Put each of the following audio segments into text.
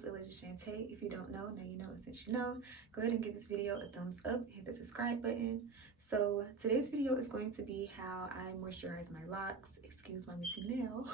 name's Alaysia Chantae. If you don't know, now you know, and since you know, go ahead and give this video a thumbs up, hit the subscribe button. So today's video is going to be how I moisturize my locks. Excuse my missing nail.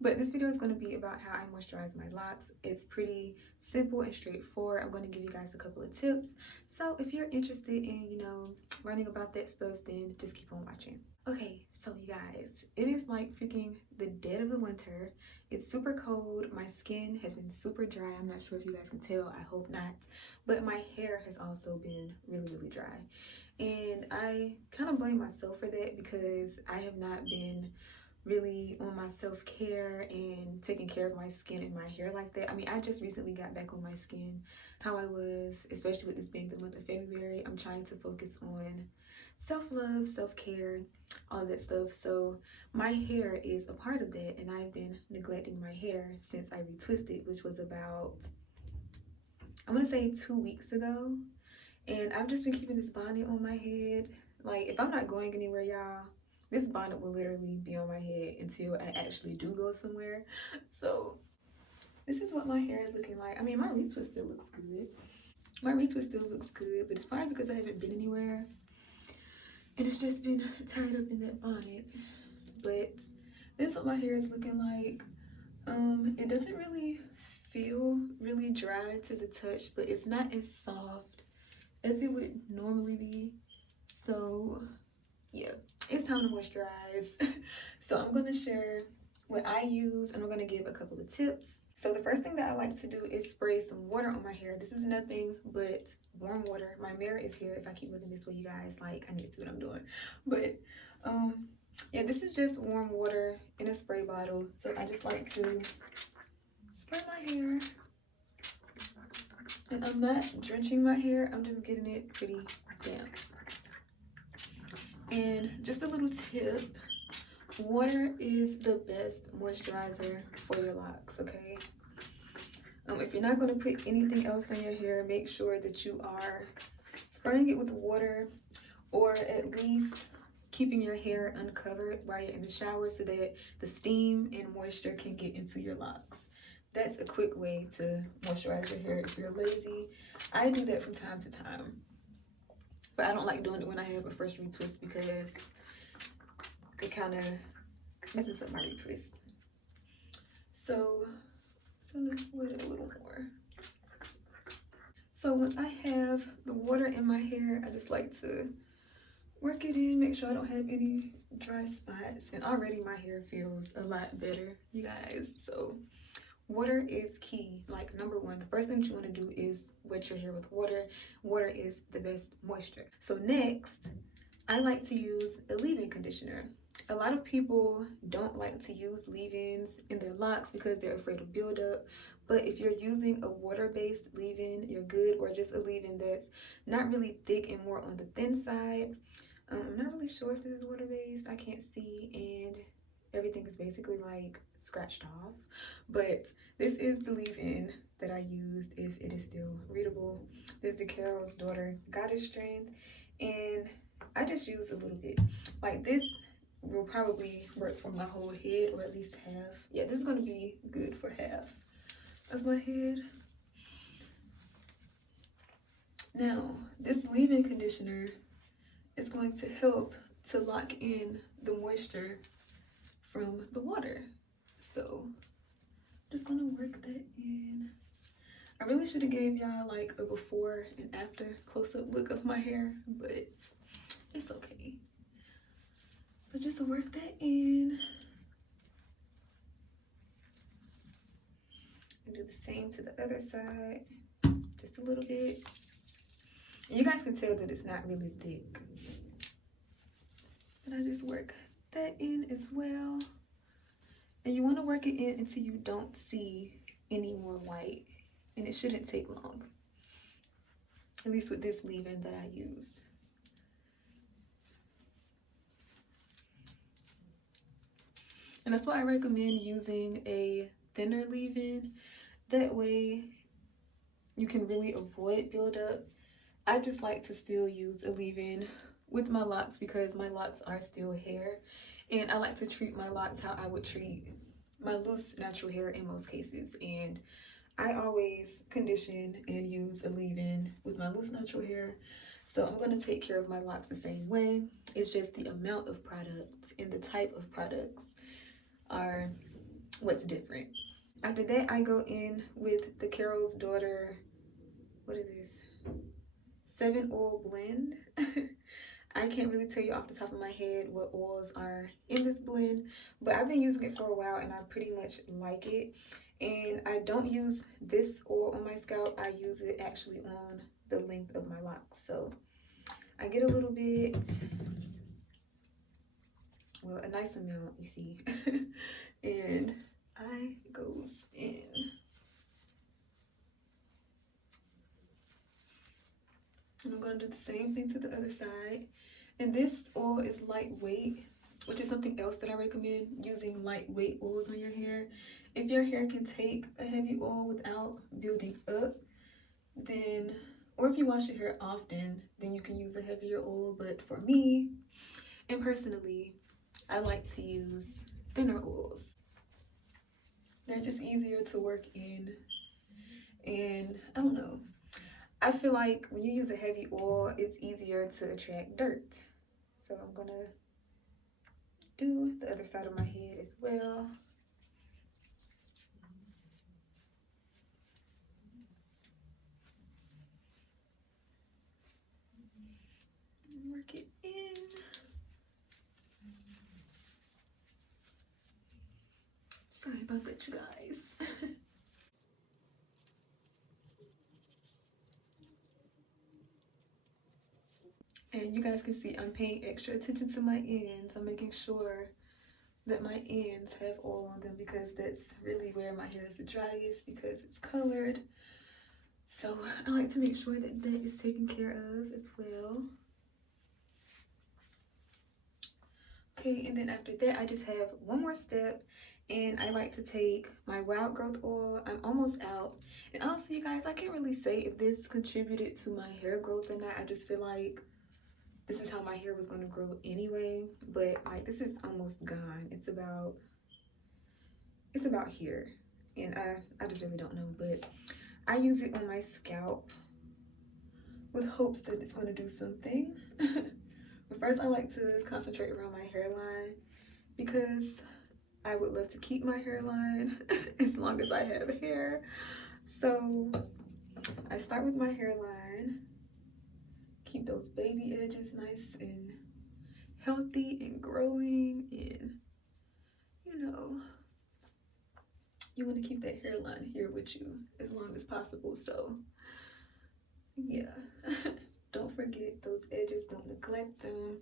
But this video is going to be about how I moisturize my locks. It's pretty simple and straightforward. I'm going to give you guys a couple of tips. So if you're interested in, learning about that stuff, then just keep on watching. Okay, so you guys, it is like freaking the dead of the winter. It's super cold. My skin has been super dry. I'm not sure if you guys can tell. I hope not. But my hair has also been really dry. And I kind of blame myself for that because I have not been really on my self-care and taking care of my skin and my hair like that. I mean, I just recently got back on my skin how I was, especially with this being the month of February. I'm trying to focus on self-love, self-care, all that stuff. So my hair is a part of that, and I've been neglecting my hair since I retwisted, which was about, I'm gonna say 2 weeks ago. And I've just been keeping this bonnet on my head. Like, if I'm not going anywhere, y'all, this bonnet will literally be on my head until I actually do go somewhere. So this is what my hair is looking like. I mean, my retwist still looks good. My retwist still looks good, but it's probably because I haven't been anywhere. And it's just been tied up in that bonnet. But this is what my hair is looking like. It doesn't really feel really dry to the touch, but it's not as soft as it would normally be. So yeah, it's time to moisturize. So I'm going to share what I use, and I'm going to give a couple of tips. So the first thing that I like to do is spray some water on my hair. This is nothing but warm water. My mirror is here. If I keep looking this way, you guys, like, I need to see what I'm doing. But yeah, this is just warm water in a spray bottle. So I just like to spray my hair. And I'm not drenching my hair. I'm just getting it pretty damp. And just a little tip, water is the best moisturizer for your locks, okay? If you're not going to put anything else on your hair, make sure that you are spraying it with water, or at least keeping your hair uncovered while you're in the shower so that the steam and moisture can get into your locks. That's a quick way to moisturize your hair if you're lazy. I do that from time to time. But I don't like doing it when I have a fresh retwist because it kind of messes up my retwist. So I'm gonna put it a little more. So once I have the water in my hair, I just like to work it in, make sure I don't have any dry spots. And already my hair feels a lot better, you guys. So water is key. Like, number one, the first thing that you want to do is wet your hair with water. Water is the best moisture. So next, I like to use a leave-in conditioner. A lot of people don't like to use leave-ins in their locks because they're afraid of buildup. But if you're using a water-based leave-in, you're good, or just a leave-in that's not really thick and more on the thin side. I'm not really sure if this is water-based. I can't see, and everything is basically like scratched off. But this is the leave-in that I used, if it is still readable. This is the Carol's Daughter Goddess Strength, and I just use a little bit. Like, this will probably work for my whole head, or at least half. Yeah, this is going to be good for half of my head. Now, this leave-in conditioner is going to help to lock in the moisture from the water. So I'm just gonna work that in. I really should have gave y'all like a before and after close-up look of my hair, but it's okay. But just to work that in. And do the same to the other side, just a little bit. And you guys can tell that it's not really thick. And I just work that in as well. And you want to work it in until you don't see any more white, and it shouldn't take long, at least with this leave-in that I use. And that's why I recommend using a thinner leave-in. That way you can really avoid buildup. I just like to still use a leave-in with my locks because my locks are still hair, and I like to treat my locks how I would treat my loose natural hair in most cases. And I always condition and use a leave-in with my loose natural hair. So I'm going to take care of my locks the same way. It's just the amount of product and the type of products are what's different. After that, I go in with the Carol's Daughter, what is this? 7-oil blend. I can't really tell you off the top of my head what oils are in this blend, but I've been using it for a while and I pretty much like it. And I don't use this oil on my scalp. I use it actually on the length of my locks. So I get a little bit, well, a nice amount, you see. And I goes in. And I'm going to do the same thing to the other side. And this oil is lightweight, which is something else that I recommend, using lightweight oils on your hair. If your hair can take a heavy oil without building up, then, or if you wash your hair often, then you can use a heavier oil. But for me, and personally, I like to use thinner oils. They're just easier to work in. And I don't know, I feel like when you use a heavy oil, it's easier to attract dirt. So I'm gonna do the other side of my head as well. Work it in. Sorry about that, you guys. And you guys can see I'm paying extra attention to my ends. I'm making sure that my ends have oil on them because that's really where my hair is the driest because it's colored. So I like to make sure that that is taken care of as well. Okay, and then after that, I just have one more step, and I like to take my wild growth oil. I'm almost out. And also, you guys, I can't really say if this contributed to my hair growth or not. I just feel like this is how my hair was going to grow anyway, but like this is almost gone. It's about here, and I just really don't know, but I use it on my scalp with hopes that it's going to do something. But first, I like to concentrate around my hairline because I would love to keep my hairline as long as I have hair. So I start with my hairline. Keep those baby edges nice and healthy and growing, and you know, you want to keep that hairline here with you as long as possible. So yeah, don't forget those edges, don't neglect them.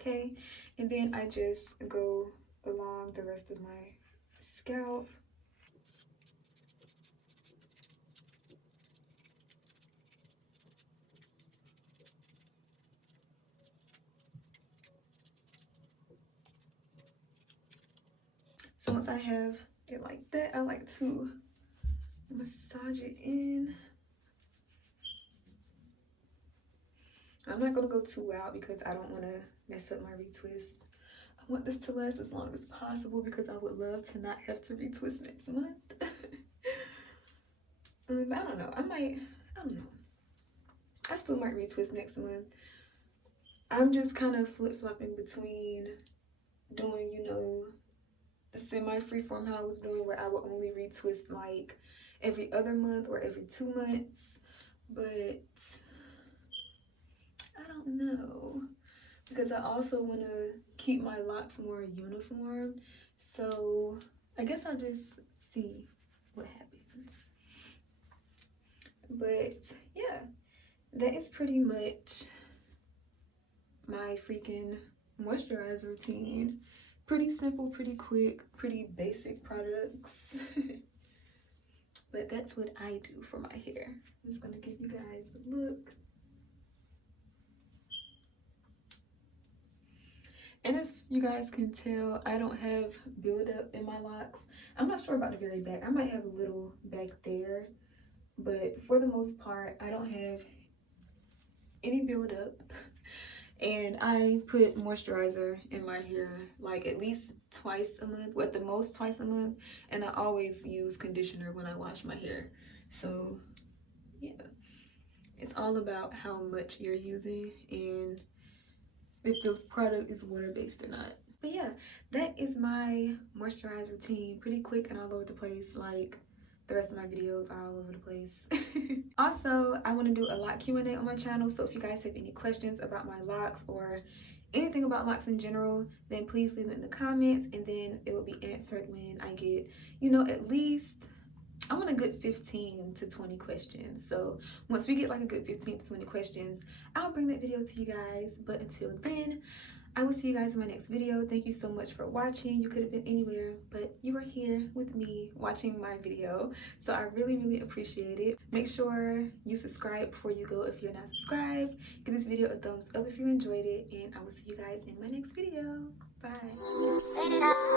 Okay, and then I just go along the rest of my scalp. So once I have it like that, I like to massage it in. I'm not going to go too wild because I don't want to mess up my retwist. I want this to last as long as possible because I would love to not have to retwist next month. I don't know. I don't know. I still might retwist next month. I'm just kind of flip-flopping between doing, you know, the semi-freeform how I was doing, where I would only retwist like every other month or every 2 months. But I don't know, because I also want to keep my locks more uniform. So I guess I'll just see what happens. But yeah, that is pretty much my freaking moisturize routine. Pretty simple, pretty quick, pretty basic products. But that's what I do for my hair. I'm just gonna give you guys a look. And if you guys can tell, I don't have buildup in my locks. I'm not sure about the very back. I might have a little back there, but for the most part, I don't have any buildup. And I put moisturizer in my hair like at least twice a month, or at the most twice a month, and I always use conditioner when I wash my hair. So yeah, it's all about how much you're using and if the product is water-based or not. But yeah, that is my moisturize routine. Pretty quick and all over the place, like the rest of my videos are all over the place. Also, I want to do a LOC Q&A on my channel, so if you guys have any questions about my locks or anything about locks in general, then please leave them in the comments, and then it will be answered when I get, you know, at least, I want a good 15 to 20 questions. So once we get like a good 15 to 20 questions, I'll bring that video to you guys. But until then, I will see you guys in my next video. Thank you so much for watching. You could have been anywhere, but you are here with me watching my video. So I really, really appreciate it. Make sure you subscribe before you go if you're not subscribed. Give this video a thumbs up if you enjoyed it, and I will see you guys in my next video. Bye.